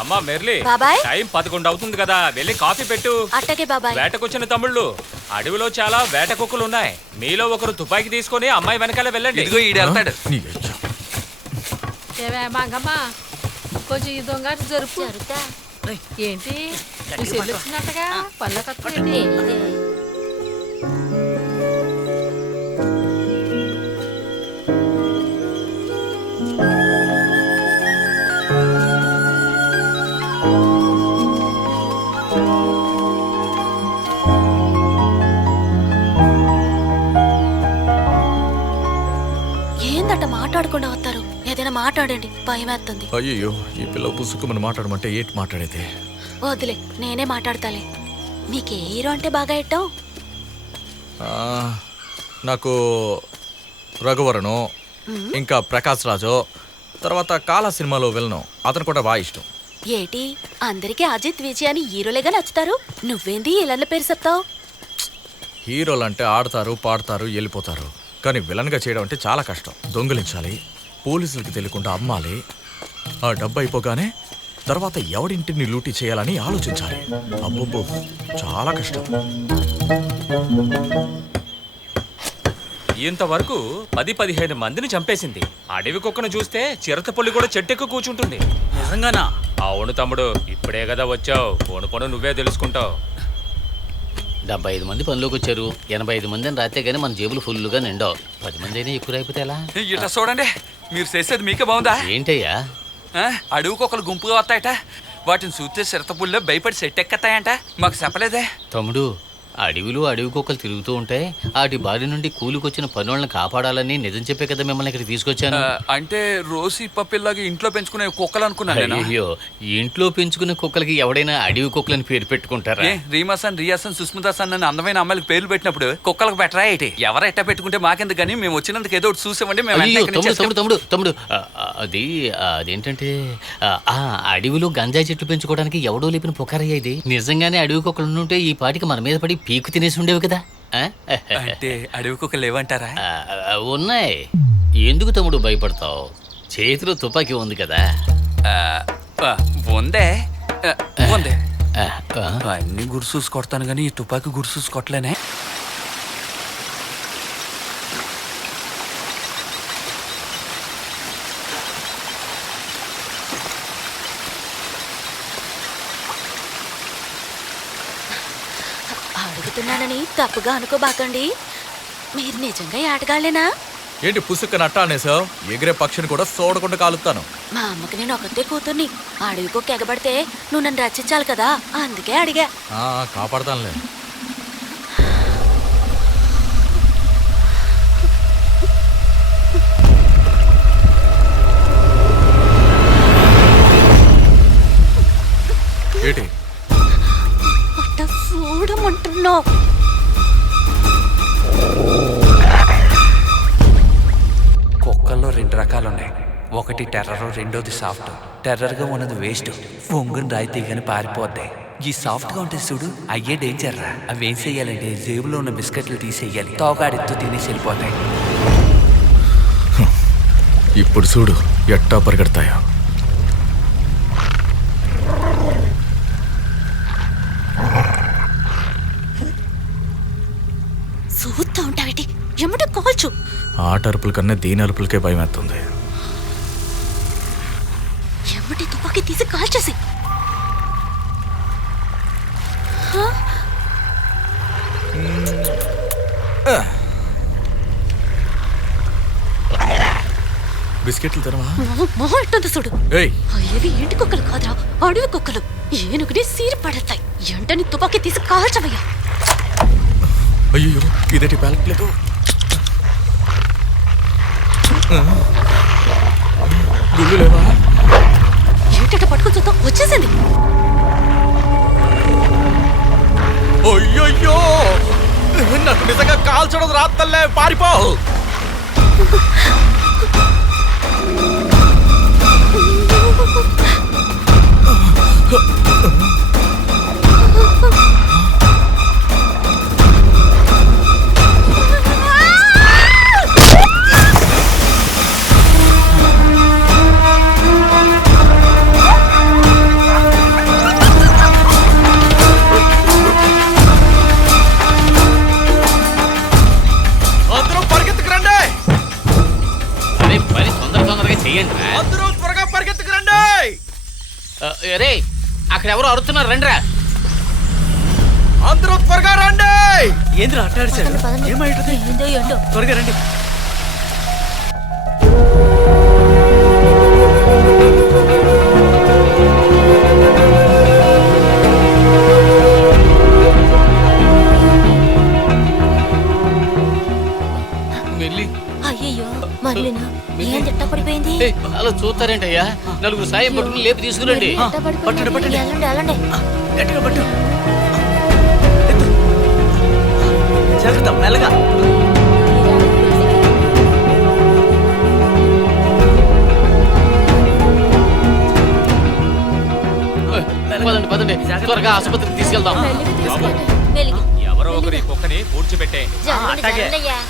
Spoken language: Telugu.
అమ్మా మెర్లి, బాబాయ్ టైం 11 అవుతుంది కదా, వెళ్ళి కాఫీ పెట్టు. అట్టకే బాబాయ్. వేటకొచ్చిన తమ్ముళ్ళు, అడవిలో చాలా వేట కుక్కలు ఉన్నాయి. మీలో ఒకరు తుపాకీ తీసుకొని అమ్మాయి వెనకాల వెళ్ళండి. ఇదిగో ఈడు వెళ్తాడు. ఏమే మంగమ్మ, కొంచెం ఈ దొంగ జరుపు. ఏంటి వచ్చినట్టుగా పళ్ళ కట్టుకుంది. ఏందట మాట్లాడకుండా వస్తారు? ఏదైనా మాట్లాడండి, భయం వేస్తుంది. అయ్యో, ఈ పిల్ల పుసుకుమని మాట్లాడమంటే ఏంటి మాట్లాడేది? వదిలే, నేనే మాట్లాడతాలే. నీకే హీరో అంటే బాగా ఇట్టం? నాకు రఘువరను, ఇంకా ప్రకాష్ రాజు, తర్వాత కాలా సినిమాలో విలను అతను కూడా బాగా ఇష్టం. ఏటి అందరికీ అజిత్ విజయ్ అని హీరోలేగా నచ్చుతారు, నువ్వేంది ఇళ్ళ పేరు చెప్తావు? హీరోలు అంటే ఆడతారు, పాడతారు, వెళ్ళిపోతారు. కానీ విలన్గా చేయడం అంటే చాలా కష్టం. దొంగిలించాలి, పోలీసులకి తెలియకుండా అమ్మాలి, ఆ డబ్బు అయిపోగానే తర్వాత ఎవడింటిని లూటీ చేయాలని ఆలోచించాలి. అబ్బబ్బో, చాలా కష్టం. ఇంతవరకు 10-15 మందిని చంపేసింది. అడవి కుక్కను చూస్తే చిరతపల్లి కూడా చెట్టెక్కు కూర్చుంటుంది. నిజంగానా? అవును తమ్ముడు, ఇప్పుడే కదా వచ్చావు, పోను నువ్వే తెలుసుకుంటావు. 75 మంది పనిలోకి వచ్చారు. 85 మందిని రాతే గానీ మన జేబులు ఫుల్గా నిండావు. 10 మంది అయినా ఎక్కువ అయిపోతే ఎలా? ఇట చూడండి, మీరు చేసేది మీకే బాగుందా? ఏంటయ్యా? అడవికి ఒకరు గుంపుగా వస్తాయట, వాటిని చూస్తే చిరతపుల్లో భయపడి సెట్ ఎక్కతాయంట. మాకు చెప్పలేదే. తమ్ముడు, అడవిలో అడవి కుక్కలు తిరుగుతూ ఉంటాయి. వాటి బారి నుండి కూలికొచ్చిన పనులను కాపాడాలని నిజం చెప్పే కదా మిమ్మల్ని ఇక్కడ తీసుకొచ్చాను. అంటే రోజీ పప్పిల్లాగా ఇంట్లో పెంచుకునే కుక్కలు అనుకున్నాను. అయ్యో, ఇంట్లో పెంచుకునే కుక్కలకి ఎవడైనా అడవి కుక్కలని పేరు పెట్టుకుంటారా? రీమాసన్, రియాసన్, సుస్మితాసన్ అని అందమైన అమ్మాయిలకు పేర్లు పెట్టినప్పుడు కుక్కలకు పెట్టరా ఏంటి? ఎవరెట్టా పెట్టుకుంటే మాకెందుకు, కానీ మేము వచ్చినందుకు ఏదో ఒకటి చూసామండి. తమ్ముడు, అదేంటంటే అడవిలో గంజాయి చెట్లు పెంచుకోవడానికి ఎవడో లేపిన పుకారయ్యా ఇది. నిజంగానే అడవి కుక్కలు ఉంటే ఈ పాటికి మన మీద పడి పీకు తినేసి ఉండేవి కదా. అంటే అడవి కుక్కలు లేవంటారా? ఉన్నాయి. ఎందుకు తమ్ముడు భయపడతావు? చేతిలో తుపాకీ ఉంది కదా. ఉందే ఉందే. అన్ని గుర్సూసి కొడతాను కానీ ఈ తుపాకీ గుర్సూసి కొట్టలేనే. అడుగుతున్నానని తప్పుగా అనుకోబాకండి. మీరు నిజంగా ఆటగాళ్ళేనా? ఏంటి పుసుక్కని అట్టా అనేసావు? ఎగిరే పక్షిని కూడా చూడకుండా కాలుస్తాను. మా అమ్మకి నేను ఒకతే కూతుర్ని. అడవికి ఎగబడితే నువ్వు నన్ను రక్షించాలి కదా, అందుకే అడిగా. కాపాడతానులే. ఏంటి అట్ట చూడమంటున్నావు? కుక్కల్లో 2 రకాలు ఉన్నాయి. ఒకటి టెర్రర్, రెండోది సాఫ్ట్. టెర్రర్గా ఉన్నది వేస్ట్, పొంగుని రాయితీ కానీ పారిపోద్ది. ఈ సాఫ్ట్గా ఉంటే చూడు, అయ్యే డేంజర్ రా. అవి ఏం చెయ్యాలంటే జేబులో ఉన్న బిస్కెట్లు తీసేయాలి, తోకాడితో తినేసి వెళ్ళిపోతాయి. ఇప్పుడు చూడు ఎట్టా పరిగెడతాయో. చూస్తా ఉంటావేటి, ఎమ్మట కాల్చు. ఆట అరుపుల కన్నా దీని అరుపులకే భయం వేస్తుంది. ఎమ్మటి తుపాకీ తీసి కాల్చేసి. బిస్కెట్లు తినవా? మొహం ఎట్టుంది చూడు. ఏయ్, అయ్యేవి ఇంటి కుక్కలు కాదురా, అడవి కుక్కలు. ఏనుగుని సీరి పడతాయి. ఎంటని తుపాకీ తీసి కాల్చవయ్యా. అయ్యో, ఇదేంటి ప్యాలెట్లేదు? గుళ్ళు లేవా? ఏంటంటే పట్టుకుని చూద్దాం, వచ్చేసింది. అయ్యయ్యో, నాకు నిజంగా కాల్చడం రాత్తల్లే, పారిపో. రే అక్కడ ఎవరో అరుతున్నారు రండిరా. అందరూ త్వరగా రండి. ఏంద్రా అట్టాడిచాడు? ఏమైంది? ఏందో ఏంటో త్వరగా రండి. వెళ్ళి అయ్యయ్యో మర్లినా ఏం తిట్ట పడిపోయింది ఏయ్, అలా చూస్తారేంటయ్యా? నలుగురు సాయం పట్టుకుని లేపి తీసుకురండి. పట్టండి పట్టండి. వెళ్ళండి వెళ్ళండి గట్టిగా పట్టు. ఎత్తు. జాగ్రత్త మెల్లగా. పదండి పదండి త్వరగా ఆసుపత్రికి తీసుకెళ్దాం. మెల్లిగా తీసుకోండి మెల్లిగా ఎవరో ఒకరు ఈ కుక్కని పూడ్చిపెట్టేయండి జరగండి జరగండి అయ్యా